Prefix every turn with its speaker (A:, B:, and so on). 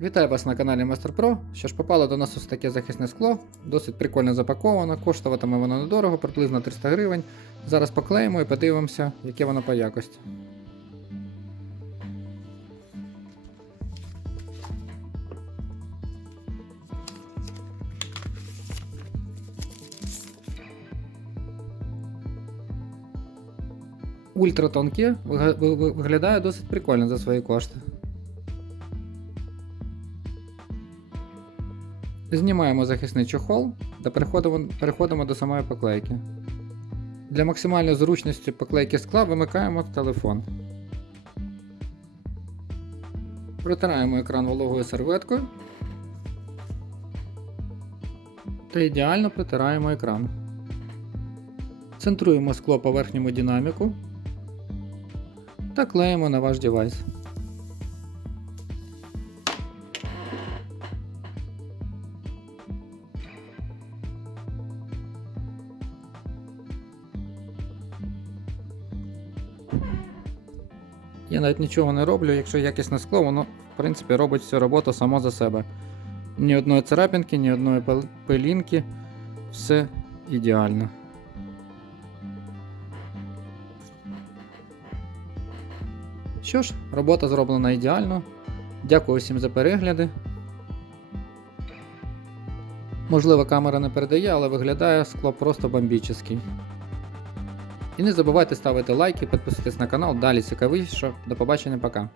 A: Вітаю вас на каналі Master Pro. Що ж попало до нас ось таке захисне скло, досить прикольно запаковано, коштуватиме воно недорого, приблизно 300 гривень. Зараз поклеїмо і подивимося, яке воно по якості. Ви- ви- виглядає досить прикольно за свої кошти. Знімаємо захисний чохол та переходимо, переходимо до самої поклейки. Для максимальної зручності поклейки скла вимикаємо телефон. Протираємо екран вологою серветкою та ідеально протираємо екран. Центруємо скло по верхньому динаміку та клеїмо на ваш девайс. Я навіть нічого не роблю, якщо якісне скло, воно в принципі робить всю роботу само за себе. Ні одної царапинки, ні одної пил- пилінки, все ідеально. Що ж, робота зроблена ідеально. Дякую всім за перегляди. Можливо, камера не передає, але виглядає скло просто бомбічний. І не забувайте ставити лайки, підписуйтесь на канал, далі цікавіше. До побачення, пока.